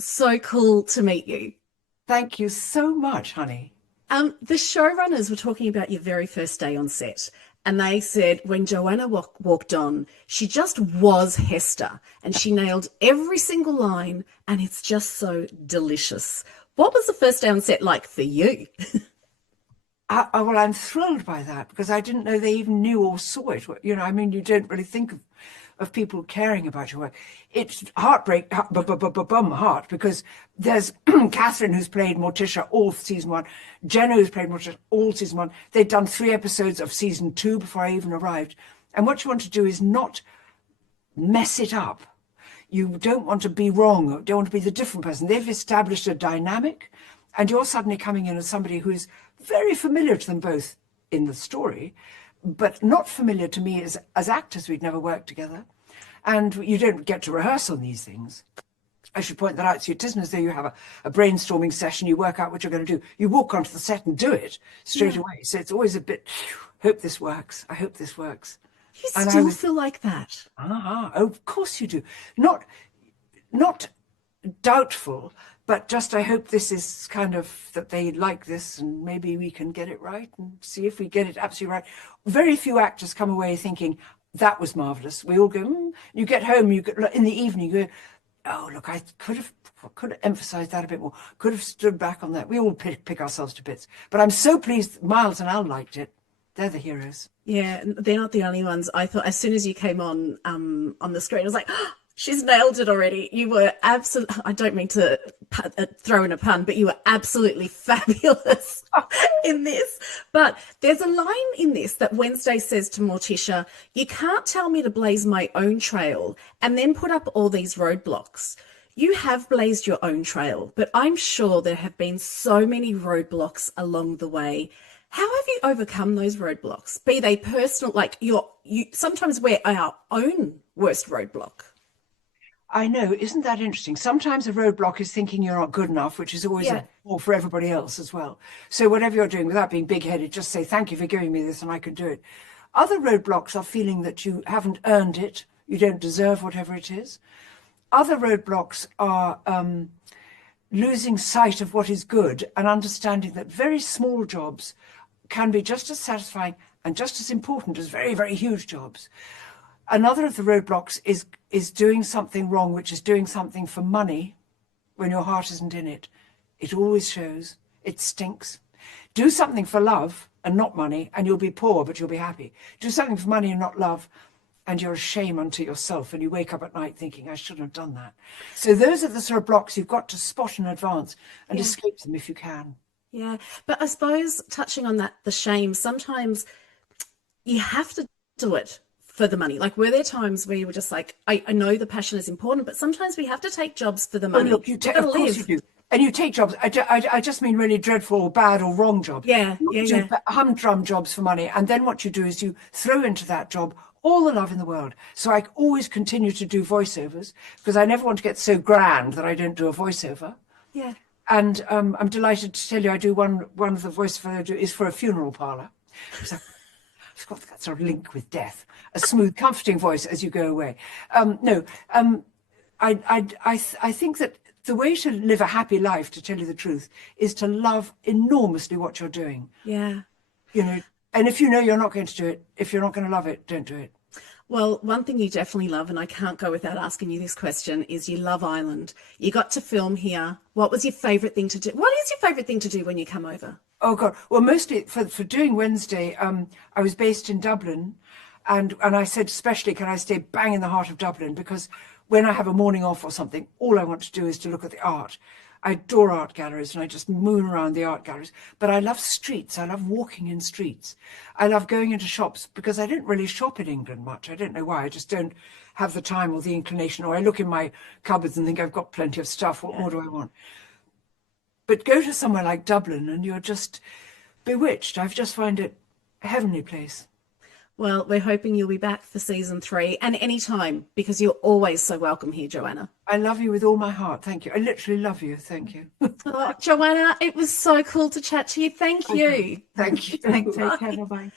so cool to meet you. Thank you so much, honey. The showrunners were talking about your very first day on set, and they said when Joanna walked on, she just was Hester, and she nailed every single line, and it's just so delicious. What was the first day on set like for you? Well, I'm thrilled by that because I didn't know they even knew or saw it. You know, I mean, you don't really think of people caring about your work. It's heartbreak, bum heart, because there's Catherine who's played Morticia all season one, Jenna who's played Morticia all season one. They'd done 3 episodes of season 2 before I even arrived. And what you want to do is not mess it up. You don't want to be wrong, or don't want to be the different person. They've established a dynamic, and you're suddenly coming in as somebody who's very familiar to them both in the story, but not familiar to me as actors. We'd never worked together. And you don't get to rehearse on these things. I should point that out. So it isn't as though you have a brainstorming session, you work out what you're going to do. You walk onto the set and do it straight away. So it's always a bit, hope this works. I hope this works. You still feel like that? Oh, of course you do. Not doubtful, but just I hope this is kind of that they like this and maybe we can get it right and see if we get it absolutely right. Very few actors come away thinking that was marvelous. We all go, you get home, you get in the evening, you go, oh, look, I could have emphasized that a bit more, could have stood back on that. We all pick ourselves to bits. But I'm so pleased Miles and Al liked it. They're the heroes. Yeah, they're not the only ones. I thought as soon as you came on the screen, I was like, oh, she's nailed it already. You were absolutely, I don't mean to throw in a pun, but you were absolutely fabulous in this. But there's a line in this that Wednesday says to Morticia, you can't tell me to blaze my own trail and then put up all these roadblocks. You have blazed your own trail, but I'm sure there have been so many roadblocks along the way. How have you overcome those roadblocks? Be they personal, like you sometimes we're our own worst roadblock. I know, isn't that interesting? Sometimes a roadblock is thinking you're not good enough, which is always a ball for everybody else as well. So whatever you're doing, without being big-headed, just say, thank you for giving me this and I can do it. Other roadblocks are feeling that you haven't earned it, you don't deserve whatever it is. Other roadblocks are losing sight of what is good and understanding that very small jobs can be just as satisfying and just as important as very, very huge jobs. Another of the roadblocks is doing something wrong, which is doing something for money when your heart isn't in it. It always shows. It stinks. Do something for love and not money, and you'll be poor, but you'll be happy. Do something for money and not love, and you're a shame unto yourself, and you wake up at night thinking, I shouldn't have done that. So those are the sort of blocks you've got to spot in advance and escape them if you can. Yeah, but I suppose touching on that, the shame, sometimes you have to do it for the money. Like, were there times where you were just like, I know the passion is important, but sometimes we have to take jobs for the money. Oh, look, of course you do. And you take jobs. I just mean really dreadful or bad or wrong jobs. Yeah. Humdrum jobs for money. And then what you do is you throw into that job all the love in the world. So I always continue to do voiceovers because I never want to get so grand that I don't do a voiceover. Yeah. And I'm delighted to tell you I do one of the voiceovers I do is for a funeral parlour. So it's got that sort of link with death, a smooth, comforting voice as you go away. I think that the way to live a happy life, to tell you the truth, is to love enormously what you're doing. Yeah. You know, and if you know you're not going to do it, if you're not going to love it, don't do it. Well, one thing you definitely love, and I can't go without asking you this question, is you love Ireland. You got to film here. What was your favourite thing to do? What is your favourite thing to do when you come over? Oh, God. Well, mostly for doing Wednesday, I was based in Dublin. And I said, especially, can I stay bang in the heart of Dublin? Because when I have a morning off or something, all I want to do is to look at the art. I adore art galleries and I just moon around the art galleries. But I love streets. I love walking in streets. I love going into shops because I don't really shop in England much. I don't know why. I just don't have the time or the inclination. Or I look in my cupboards and think I've got plenty of stuff. What more do I want? But go to somewhere like Dublin and you're just bewitched. I've just found it a heavenly place. Well, we're hoping you'll be back for season 3 and anytime, because you're always so welcome here, Joanna. I love you with all my heart. Thank you. I literally love you. Thank you. Oh, Joanna, it was so cool to chat to you. Thank you. Thank you. Take Bye. care. Bye-bye.